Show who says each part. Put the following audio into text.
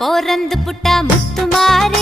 Speaker 1: போறந்து புட்டா
Speaker 2: முத்துமாறு.